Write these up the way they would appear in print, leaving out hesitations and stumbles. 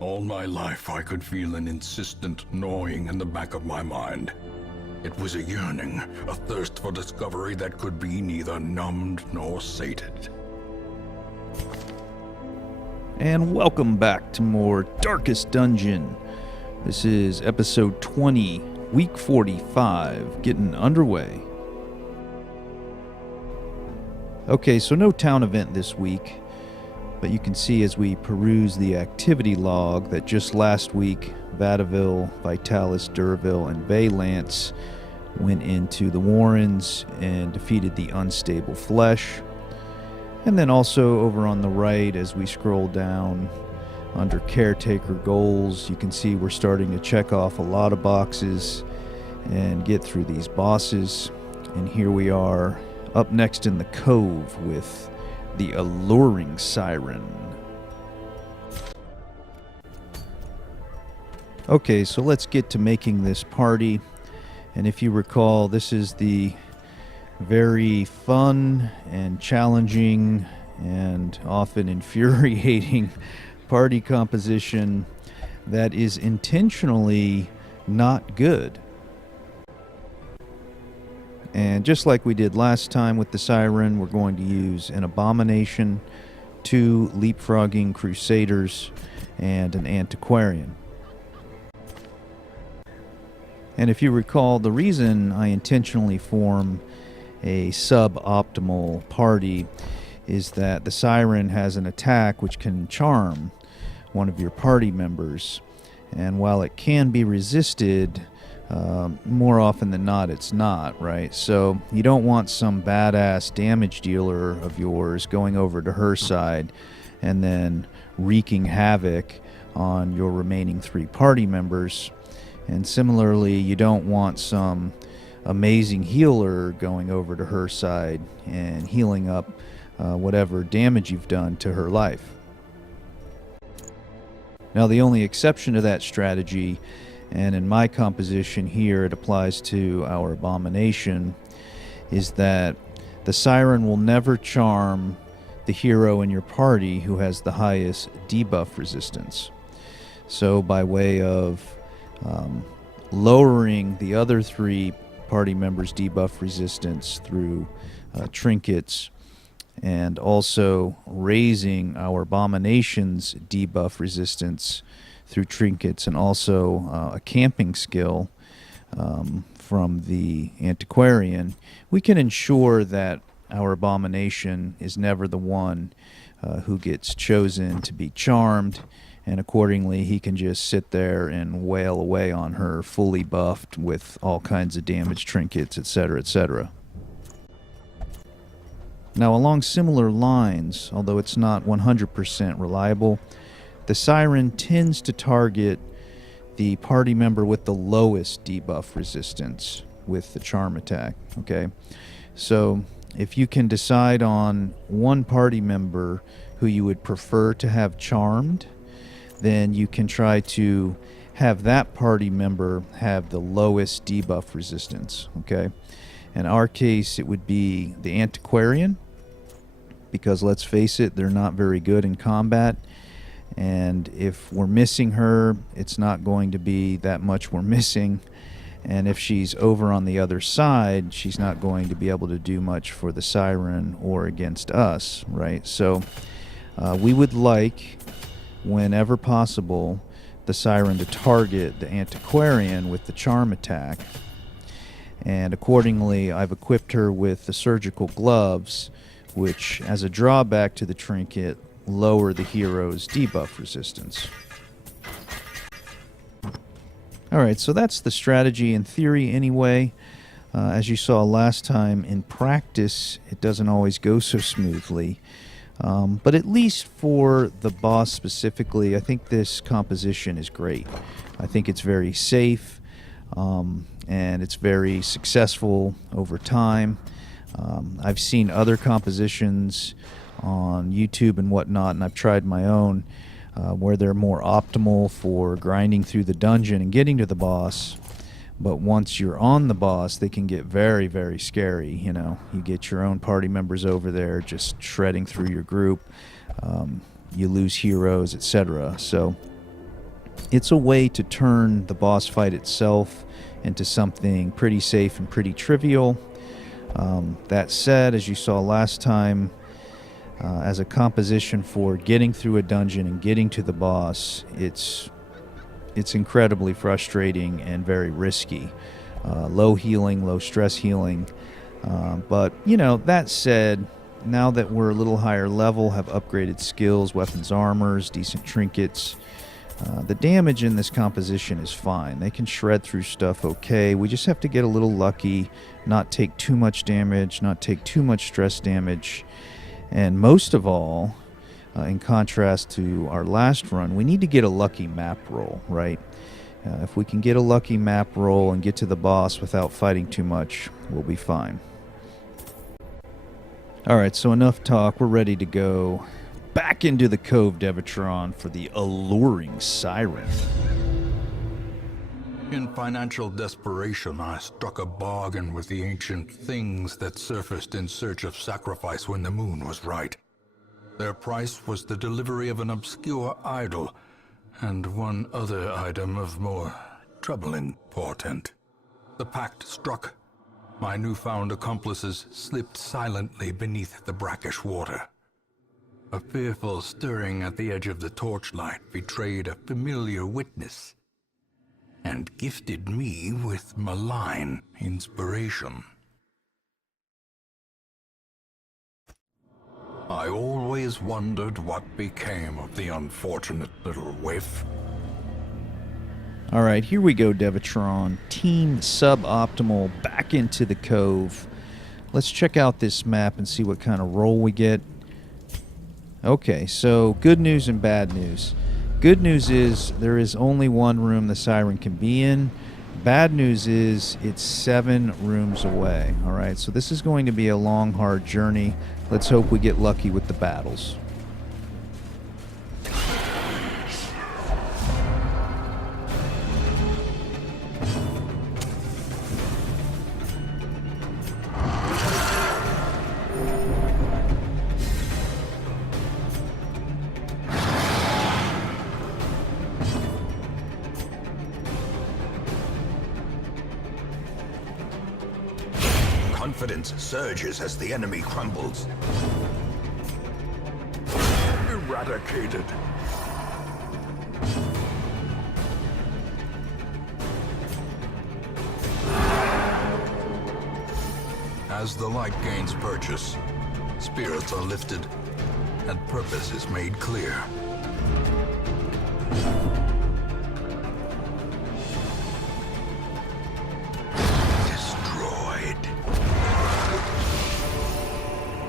All my life I could feel an insistent gnawing in the back of my mind. It was a yearning, a thirst for discovery that could be neither numbed nor sated. And welcome back to more Darkest Dungeon. This is episode 20, week 45, getting underway. Okay, so no town event this week, but you can see as we peruse the activity log that just last week, Vadaville, Vitalis, Durville, and Vaylance went into the Warrens and defeated the Unstable Flesh. And then also over on the right, as we scroll down under Caretaker Goals, you can see we're starting to check off a lot of boxes and get through these bosses. And here we are up next in the Cove with the Alluring Siren. Okay, so let's get to making this party. And if you recall, this is the very fun and challenging and often infuriating party composition that is intentionally not good. And just like we did last time with the Siren, we're going to use an Abomination, 2 Leapfrogging Crusaders, and an Antiquarian. And if you recall, the reason I intentionally form a suboptimal party is that the Siren has an attack which can charm one of your party members. And while it can be resisted, more often than not, it's not, right? So you don't want some badass damage dealer of yours going over to her side and then wreaking havoc on your remaining 3 party members. And similarly, you don't want some amazing healer going over to her side and healing up whatever damage you've done to her life. Now, the only exception to that strategy, and in my composition here it applies to our Abomination, is that the Siren will never charm the hero in your party who has the highest debuff resistance. So by way of lowering the other 3 party members' debuff resistance through trinkets, and also raising our Abomination's debuff resistance through trinkets, and also a camping skill from the Antiquarian, we can ensure that our Abomination is never the one who gets chosen to be charmed, and accordingly he can just sit there and wail away on her fully buffed with all kinds of damage trinkets, etc., etc. Now, along similar lines, although it's not 100% reliable, the Siren tends to target the party member with the lowest debuff resistance with the charm attack, okay? So if you can decide on one party member who you would prefer to have charmed, then you can try to have that party member have the lowest debuff resistance, okay? In our case, it would be the Antiquarian, because let's face it, they're not very good in combat. And if we're missing her, it's not going to be that much we're missing. And if she's over on the other side, she's not going to be able to do much for the Siren or against us, right? So we would like, whenever possible, the Siren to target the Antiquarian with the charm attack. And accordingly, I've equipped her with the surgical gloves, which, as a drawback to the trinket, lower the hero's debuff resistance. Alright, so that's the strategy in theory anyway. As you saw last time, in practice, it doesn't always go so smoothly. But at least for the boss specifically, I think this composition is great. I think it's very safe, and it's very successful over time. I've seen other compositions on YouTube and whatnot, and I've tried my own where they're more optimal for grinding through the dungeon and getting to the boss. But once you're on the boss, they can get very, very scary. You know, you get your own party members over there just shredding through your group. You lose heroes, etc. So It's a way to turn the boss fight itself into something pretty safe and pretty trivial. That said, as you saw last time, as a composition for getting through a dungeon and getting to the boss, it's incredibly frustrating and very risky. Low healing, low stress healing. But, that said, now that we're a little higher level, have upgraded skills, weapons, armors, decent trinkets, the damage in this composition is fine. They can shred through stuff okay. We just have to get a little lucky, not take too much damage, not take too much stress damage. And most of all, in contrast to our last run, we need to get a lucky map roll, right? If we can get a lucky map roll and get to the boss without fighting too much, we'll be fine. Alright, so enough talk. We're ready to go back into the Cove, Devatron, for the Alluring Siren. In financial desperation, I struck a bargain with the ancient things that surfaced in search of sacrifice when the moon was right. Their price was the delivery of an obscure idol, and one other item of more troubling portent. The pact struck. My newfound accomplices slipped silently beneath the brackish water. A fearful stirring at the edge of the torchlight betrayed a familiar witness, and gifted me with malign inspiration. I always wondered what became of the unfortunate little waif. Alright, here we go, Devatron. Team Suboptimal back into the Cove. Let's check out this map and see what kind of roll we get. Okay, so good news and bad news. Good news is there is only one room the Siren can be in. Bad news is it's 7 rooms away. Alright, so this is going to be a long, hard journey. Let's hope we get lucky with the battles. Confidence surges as the enemy crumbles. Eradicated. As the light gains purchase, spirits are lifted, and purpose is made clear.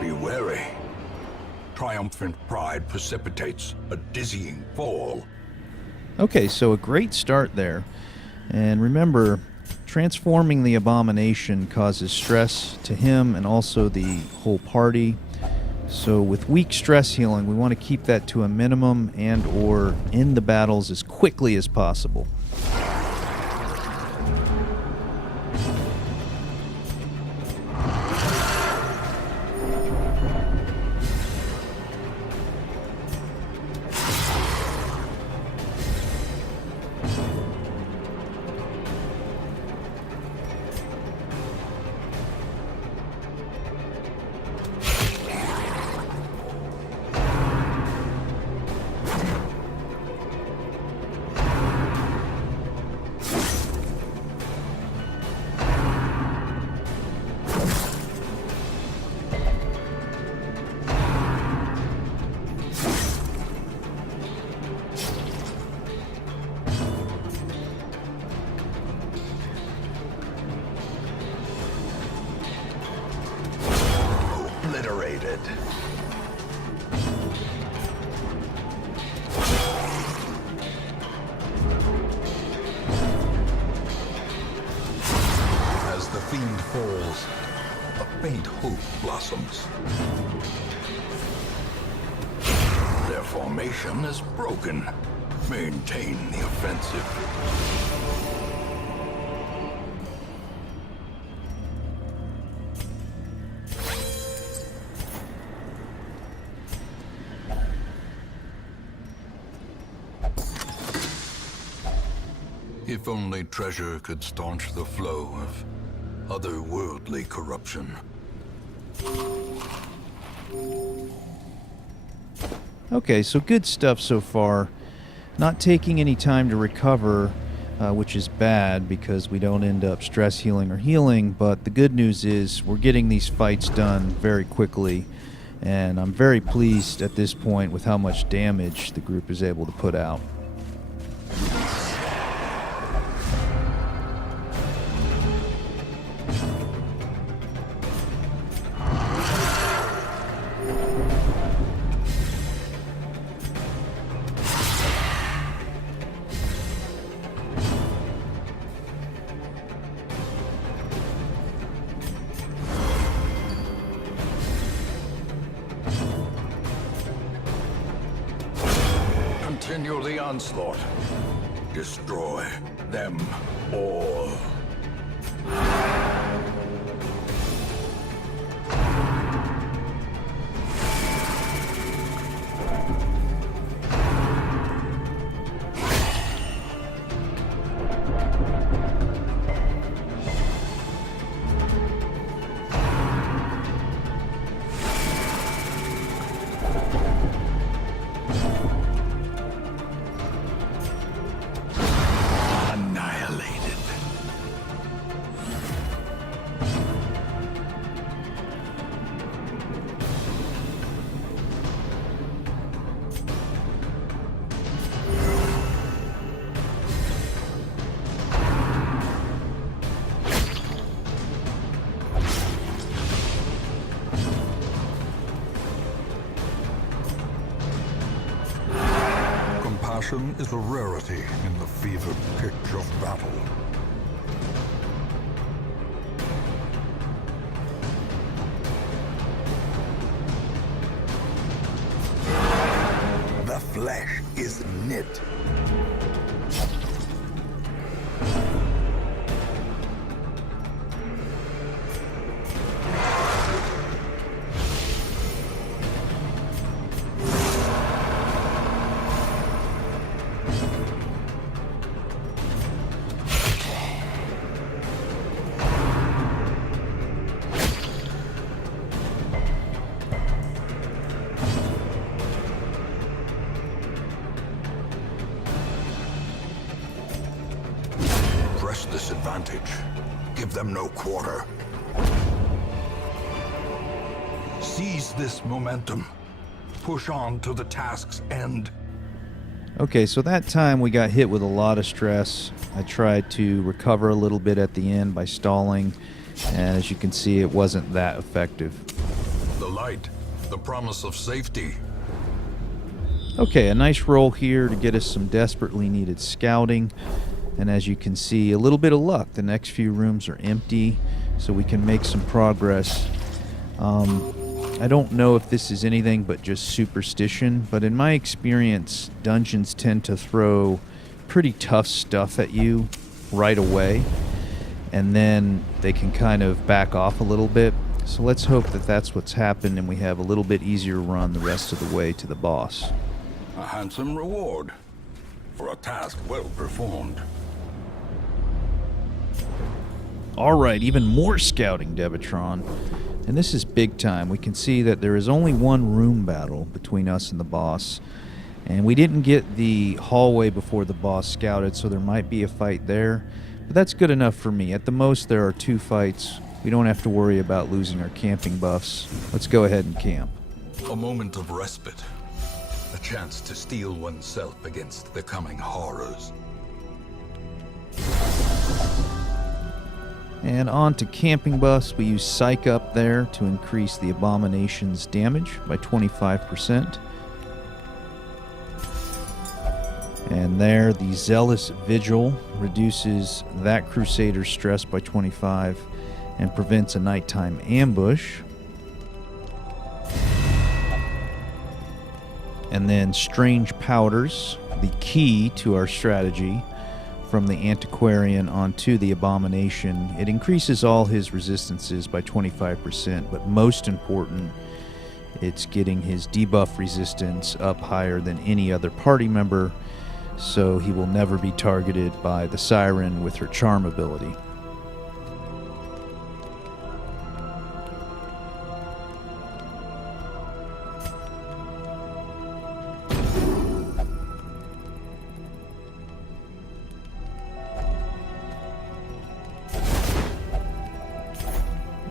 Be wary. Triumphant pride precipitates a dizzying fall. Okay, so a great start there. And remember, transforming the abomination causes stress to him and also the whole party. So with weak stress healing, we want to keep that to a minimum and or end the battles as quickly as possible. Obliterated. As the fiend falls, a faint hope blossoms. Their formation is broken. Maintain the offensive. If only treasure could staunch the flow of otherworldly corruption. Okay, so good stuff so far. Not taking any time to recover, which is bad because we don't end up stress healing or healing, but the good news is we're getting these fights done very quickly, and I'm very pleased at this point with how much damage the group is able to put out. Continue the onslaught. Destroy them all. Compassion is a rarity in the fevered pitch of battle. The flesh is knit. Press this advantage. Give them no quarter. Seize this momentum. Push on to the task's end. Okay, so that time we got hit with a lot of stress. I tried to recover a little bit at the end by stalling, and as you can see, it wasn't that effective. The light, the promise of safety. Okay, a nice roll here to get us some desperately needed scouting. And as you can see, a little bit of luck. The next few rooms are empty, so we can make some progress. I don't know if this is anything but just superstition, but in my experience, dungeons tend to throw pretty tough stuff at you right away, and then they can kind of back off a little bit. So let's hope that that's what's happened and we have a little bit easier run the rest of the way to the boss. A handsome reward for a task well performed. Alright, even more scouting, Devatron. And this is big time. We can see that there is only one room battle between us and the boss. And we didn't get the hallway before the boss scouted, so there might be a fight there. But that's good enough for me. At the most, there are 2 fights. We don't have to worry about losing our camping buffs. Let's go ahead and camp. A moment of respite. A chance to steel oneself against the coming horrors. And on to camping buffs. We use Psych Up there to increase the Abomination's damage by 25%. And there, the Zealous Vigil reduces that Crusader's stress by 25 and prevents a nighttime ambush. And then Strange Powders, the key to our strategy, from the Antiquarian onto the Abomination. It increases all his resistances by 25%, but most important, it's getting his debuff resistance up higher than any other party member, so he will never be targeted by the Siren with her charm ability.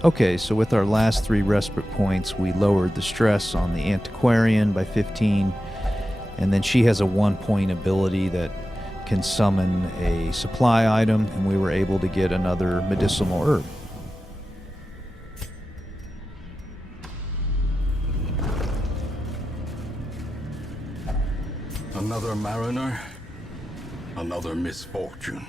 Okay, so with our last 3 respite points, we lowered the stress on the Antiquarian by 15, and then she has a 1-point ability that can summon a supply item, and we were able to get another medicinal herb. Another mariner, another misfortune.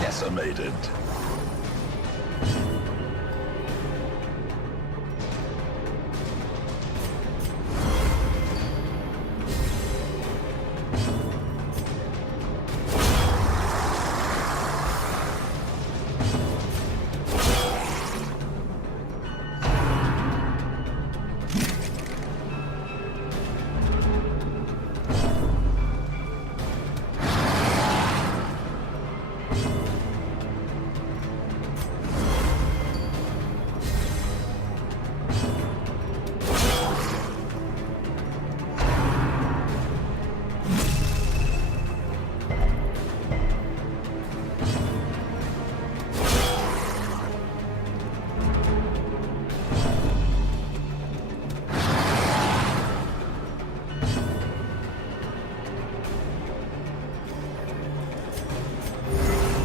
Decimated.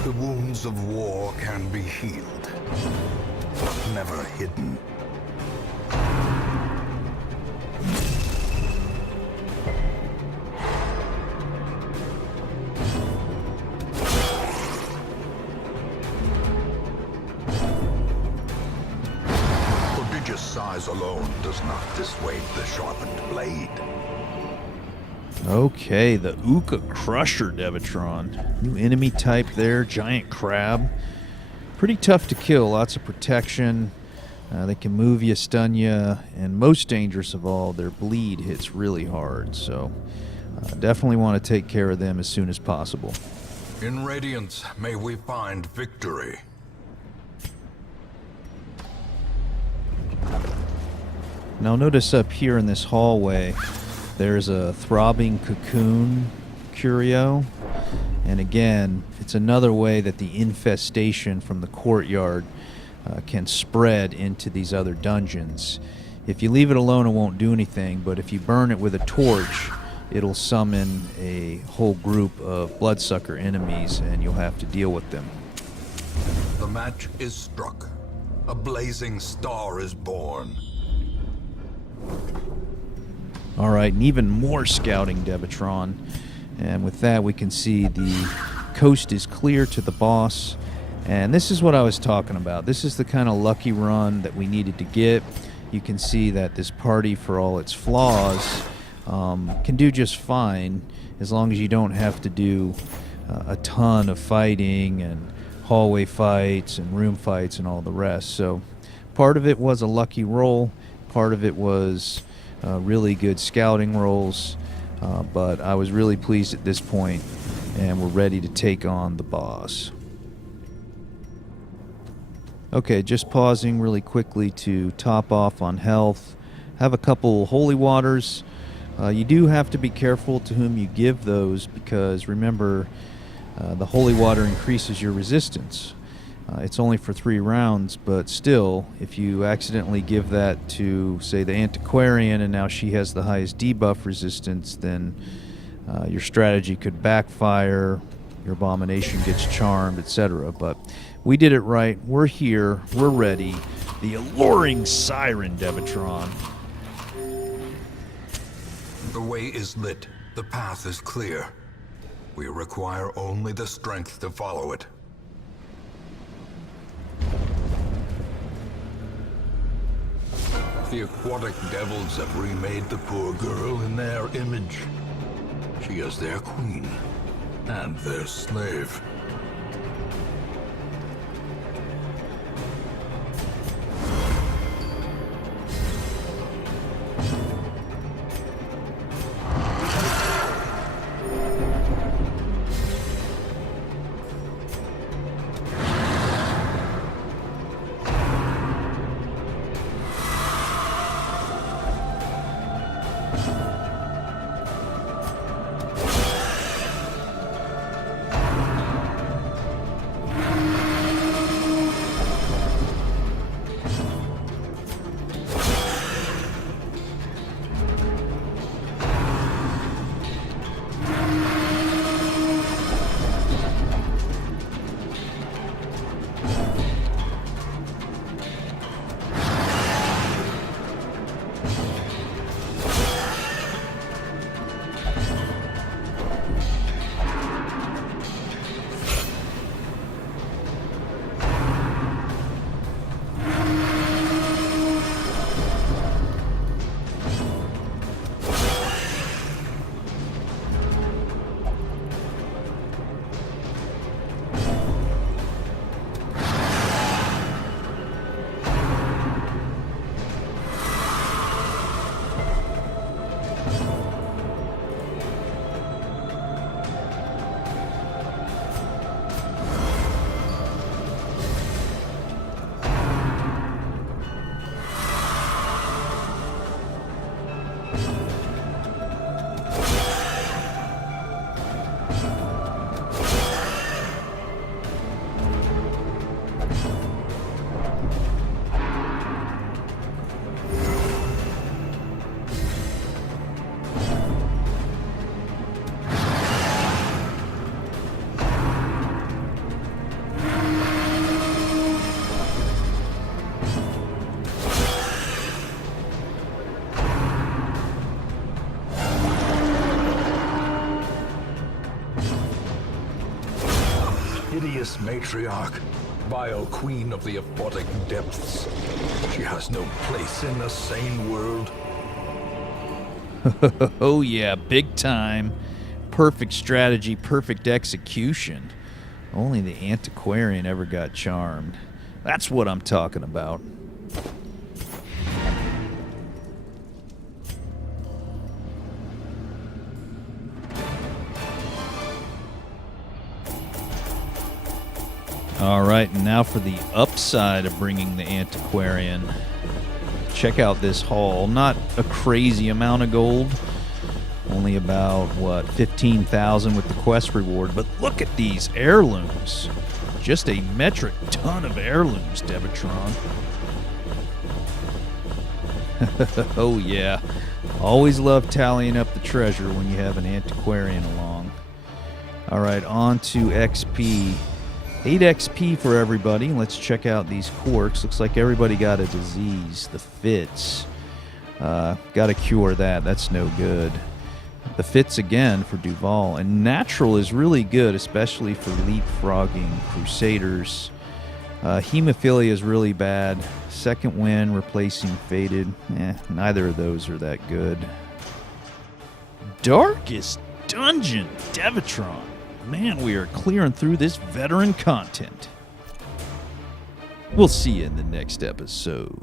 The wounds of war can be healed, but never hidden. Prodigious size alone does not dissuade the sharpened blade. Okay, the Uka Crusher Devatron. New enemy type there, giant crab. Pretty tough to kill, lots of protection. They can move you, stun you, and most dangerous of all, their bleed hits really hard. So definitely want to take care of them as soon as possible. In Radiance, may we find victory. Now notice up here in this hallway, there's a throbbing cocoon curio. And again, it's another way that the infestation from the courtyard can spread into these other dungeons. If you leave it alone, it won't do anything, but if you burn it with a torch, it'll summon a whole group of bloodsucker enemies, and you'll have to deal with them. The match is struck. A blazing star is born. All right, and even more scouting Devatron. And with that, we can see the coast is clear to the boss. And this is what I was talking about. This is the kind of lucky run that we needed to get. You can see that this party, for all its flaws, can do just fine as long as you don't have to do a ton of fighting and hallway fights and room fights and all the rest. So part of it was a lucky roll. Part of it was really good scouting rolls. But I was really pleased at this point, and we're ready to take on the boss. Okay, just pausing really quickly to top off on health. Have a couple holy waters. You do have to be careful to whom you give those, because remember, the holy water increases your resistance. It's only for 3 rounds, but still, if you accidentally give that to, say, the Antiquarian, and now she has the highest debuff resistance, then your strategy could backfire, your abomination gets charmed, etc. But we did it right. We're here. We're ready. The Alluring Siren Devatron. The way is lit. The path is clear. We require only the strength to follow it. The aquatic devils have remade the poor girl in their image. She is their queen and their slave. Hideous matriarch, vile queen of the aquatic depths. She has no place in the sane world. Oh yeah, big time. Perfect strategy, perfect execution. Only the antiquarian ever got charmed. That's what I'm talking about. All right, and now for the upside of bringing the antiquarian. Check out this haul. Not a crazy amount of gold. Only about, 15,000 with the quest reward. But look at these heirlooms. Just a metric ton of heirlooms, Devatron. Oh, yeah. Always love tallying up the treasure when you have an antiquarian along. All right, on to XP. 8 XP for everybody. Let's check out these quirks. Looks like everybody got a disease. The fits. Got to cure that. That's no good. The fits again for Duval. And natural is really good, especially for leapfrogging crusaders. Hemophilia is really bad. Second wind replacing faded. Neither of those are that good. Darkest Dungeon, Devatron. Man, we are clearing through this veteran content. We'll see you in the next episode.